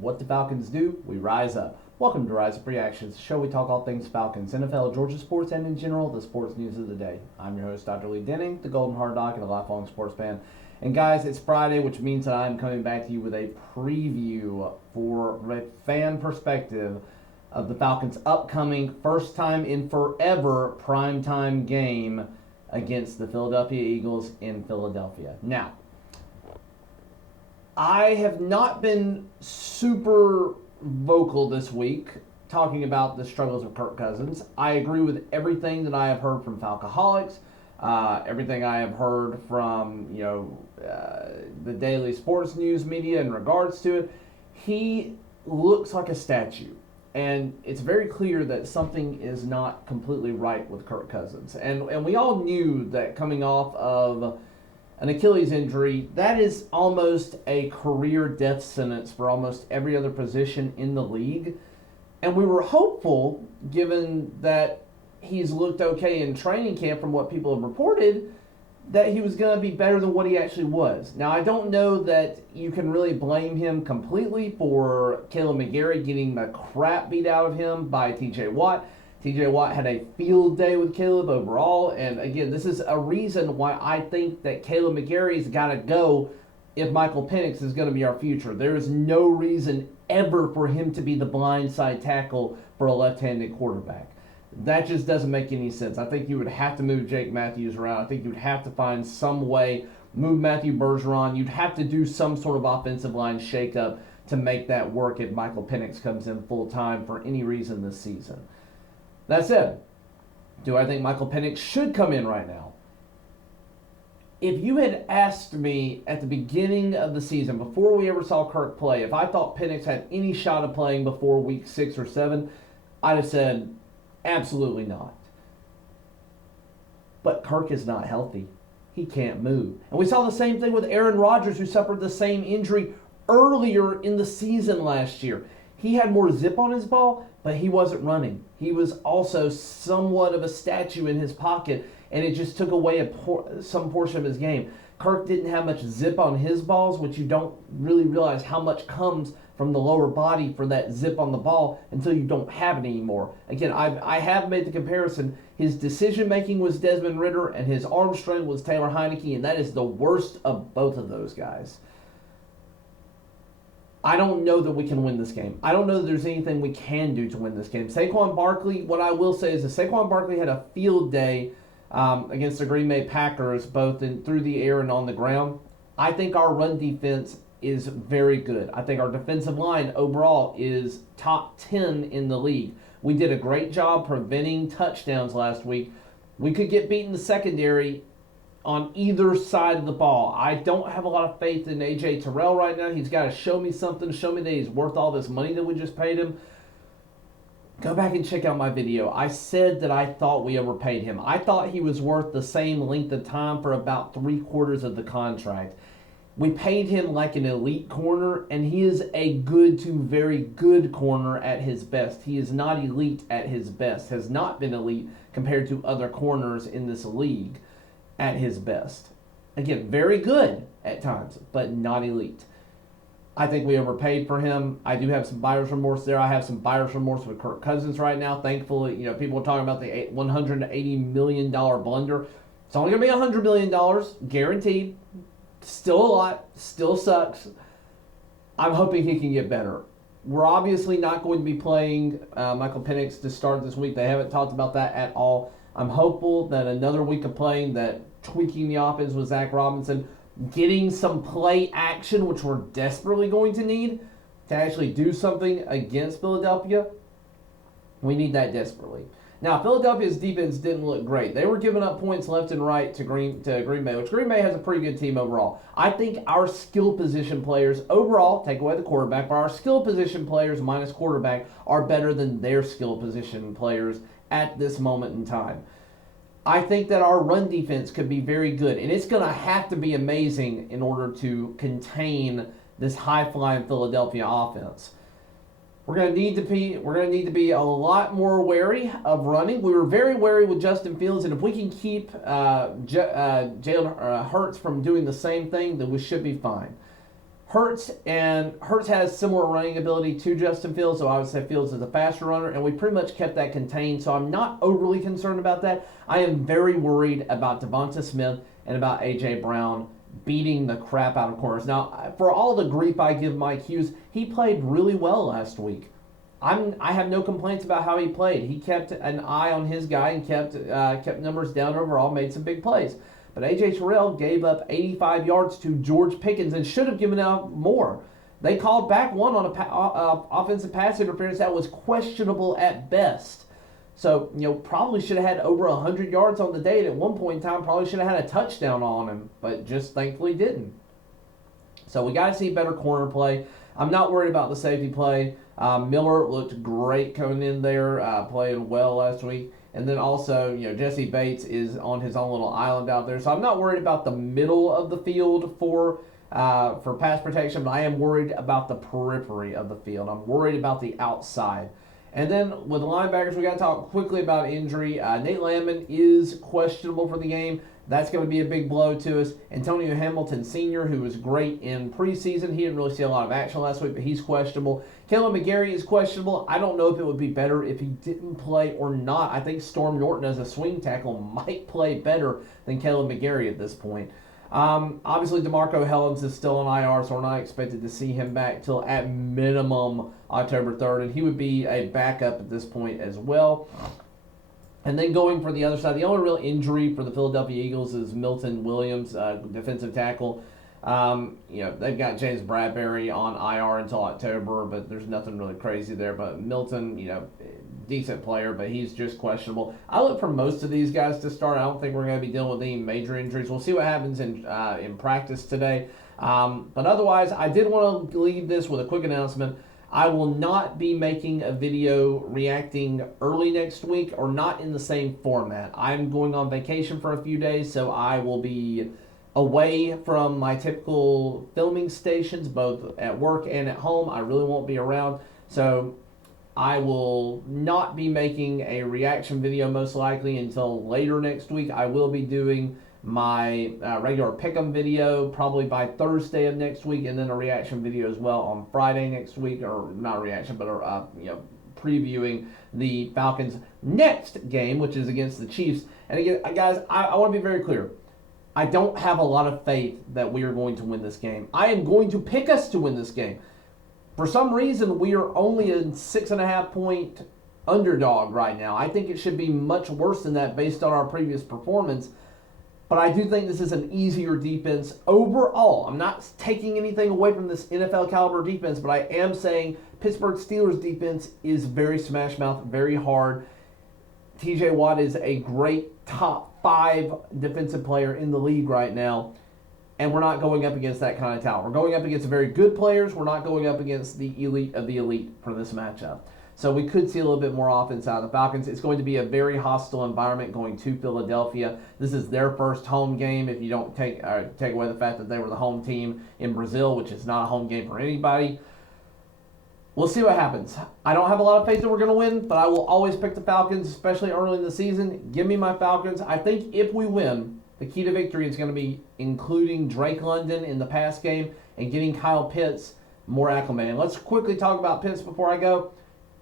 What the Falcons do, we rise up. Welcome to Rise Up Reactions, the show we talk all things Falcons, NFL, Georgia sports, and in general, the sports news of the day. I'm your host, Dr. Lee Denning, the Golden Hard Dog and a lifelong sports fan. And guys, it's Friday, which means that I'm coming back to you with a preview for a fan perspective of the Falcons' upcoming first time in forever primetime game against the Philadelphia Eagles in Philadelphia. Now, I have not been super vocal this week talking about the struggles of Kirk Cousins. I agree with everything that I have heard from Falcoholics, everything I have heard from the daily sports news media in regards to it. He looks like a statue, and it's very clear that something is not completely right with Kirk Cousins. And we all knew that coming off of an Achilles injury, that is almost a career death sentence for almost every other position in the league. And we were hopeful, given that he's looked okay in training camp from what people have reported, that he was going to be better than what he actually was. Now, I don't know that you can really blame him completely for Caleb McGarry getting the crap beat out of him by TJ Watt. TJ Watt had a field day with Caleb overall, and again, this is a reason why I think that Caleb McGarry's got to go if Michael Penix is going to be our future. There is no reason ever for him to be the blindside tackle for a left-handed quarterback. That just doesn't make any sense. I think you would have to move Jake Matthews around. I think you'd have to find some way, move Matthew Bergeron. You'd have to do some sort of offensive line shakeup to make that work if Michael Penix comes in full-time for any reason this season. That said, do I think Michael Penix should come in right now? If you had asked me at the beginning of the season, before we ever saw Kirk play, if I thought Penix had any shot of playing before week 6 or 7, I'd have said, absolutely not. But Kirk is not healthy. He can't move. And we saw the same thing with Aaron Rodgers, who suffered the same injury earlier in the season last year. He had more zip on his ball, but he wasn't running. He was also somewhat of a statue in his pocket, and it just took away some portion of his game. Kirk didn't have much zip on his balls, which you don't really realize how much comes from the lower body for that zip on the ball until you don't have it anymore. Again, I have made the comparison. His decision-making was Desmond Ridder, and his arm strength was Taylor Heineke, and that is the worst of both of those guys. I don't know that we can win this game. I don't know that there's anything we can do to win this game. Saquon Barkley, what I will say is that Saquon Barkley had a field day against the Green Bay Packers, both through the air and on the ground. I think our run defense is very good. I think our defensive line overall is top 10 in the league. We did a great job preventing touchdowns last week. We could get beat in the secondary on either side of the ball. I don't have a lot of faith in A.J. Terrell right now. He's got to show me something, show me that he's worth all this money that we just paid him. Go back and check out my video. I said that I thought we overpaid him. I thought he was worth the same length of time for about 3/4 of the contract. We paid him like an elite corner, and he is a good to very good corner at his best. He is not elite at his best, has not been elite compared to other corners in this league at his best. Again, very good at times, but not elite. I think we overpaid for him. I do have some buyer's remorse there. I have some buyer's remorse with Kirk Cousins right now. Thankfully, people are talking about the $180 million blunder. It's only going to be $100 million, guaranteed. Still a lot. Still sucks. I'm hoping he can get better. We're obviously not going to be playing Michael Penix to start this week. They haven't talked about that at all. I'm hopeful that another week of playing, that tweaking the offense with Zach Robinson, getting some play action, which we're desperately going to need to actually do something against Philadelphia. We need that desperately. Now, Philadelphia's defense didn't look great. They were giving up points left and right to Green Bay, which Green Bay has a pretty good team overall. I think our skill position players overall, take away the quarterback, but our skill position players minus quarterback are better than their skill position players at this moment in time. I think that our run defense could be very good, and it's going to have to be amazing in order to contain this high-flying Philadelphia offense. We're going to need to be a lot more wary of running. We were very wary with Justin Fields, and if we can keep Jalen Hurts from doing the same thing, then we should be fine. Hurts has similar running ability to Justin Fields, so I would say Fields is a faster runner, and we pretty much kept that contained, so I'm not overly concerned about that. I am very worried about Devonta Smith and about A.J. Brown beating the crap out of corners. Now, for all the grief I give Mike Hughes, he played really well last week. I have no complaints about how he played. He kept an eye on his guy and kept numbers down overall, made some big plays. But A.J. Terrell gave up 85 yards to George Pickens and should have given out more. They called back one on a offensive pass interference that was questionable at best. So, probably should have had over 100 yards on the day. And at one point in time, probably should have had a touchdown on him, but just thankfully didn't. So we got to see better corner play. I'm not worried about the safety play. Miller looked great coming in there, playing well last week. And then also, Jesse Bates is on his own little island out there. So I'm not worried about the middle of the field for pass protection, but I am worried about the periphery of the field. I'm worried about the outside. And then with the linebackers, we got to talk quickly about injury. Nate Landman is questionable for the game. That's going to be a big blow to us. Antonio Hamilton Sr., who was great in preseason, he didn't really see a lot of action last week, but he's questionable. Caleb McGarry is questionable. I don't know if it would be better if he didn't play or not. I think Storm Norton as a swing tackle might play better than Caleb McGarry at this point. Obviously, DeMarco Hellens is still on IR, so we're not expected to see him back till at minimum October 3rd, and he would be a backup at this point as well. And then going for the other side, the only real injury for the Philadelphia Eagles is Milton Williams, defensive tackle. They've got James Bradbury on IR until October, but there's nothing really crazy there. But Milton, decent player, but he's just questionable. I look for most of these guys to start. I don't think we're going to be dealing with any major injuries. We'll see what happens in practice today. But otherwise, I did want to leave this with a quick announcement. I will not be making a video reacting early next week or not in the same format. I'm going on vacation for a few days, so I will be away from my typical filming stations, both at work and at home. I really won't be around, so I will not be making a reaction video most likely until later next week. I will be doing my regular pick'em video probably by Thursday of next week, and then a reaction video as well on Friday next week, or not a reaction, but previewing the Falcons' next game, which is against the Chiefs. And again, guys, I want to be very clear. I don't have a lot of faith that we are going to win this game. I am going to pick us to win this game. For some reason, we are only a 6.5 point underdog right now. I think it should be much worse than that based on our previous performance. But I do think this is an easier defense overall. I'm not taking anything away from this NFL caliber defense, but I am saying Pittsburgh Steelers defense is very smash mouth, very hard. TJ Watt is a great top 5 defensive player in the league right now, and we're not going up against that kind of talent. We're going up against very good players. We're not going up against the elite of the elite for this matchup. So we could see a little bit more offense out of the Falcons. It's going to be a very hostile environment going to Philadelphia. This is their first home game if you don't take away the fact that they were the home team in Brazil, which is not a home game for anybody. We'll see what happens. I don't have a lot of faith that we're going to win, but I will always pick the Falcons, especially early in the season. Give me my Falcons. I think if we win, the key to victory is going to be including Drake London in the pass game and getting Kyle Pitts more acclimated. Let's quickly talk about Pitts before I go.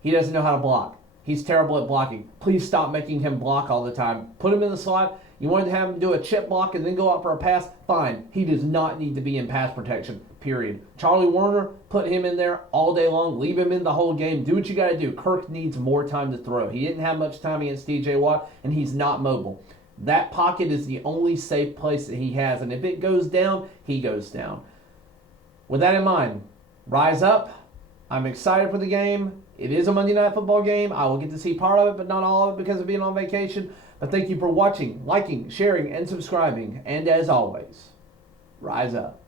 He doesn't know how to block. He's terrible at blocking. Please stop making him block all the time. Put him in the slot. You wanted to have him do a chip block and then go out for a pass? Fine. He does not need to be in pass protection, period. Charlie Warner, put him in there all day long. Leave him in the whole game. Do what you got to do. Kirk needs more time to throw. He didn't have much time against TJ Watt, and he's not mobile. That pocket is the only safe place that he has, and if it goes down, he goes down. With that in mind, rise up. I'm excited for the game. It is a Monday Night Football game. I will get to see part of it, but not all of it because of being on vacation. But thank you for watching, liking, sharing, and subscribing. And as always, rise up.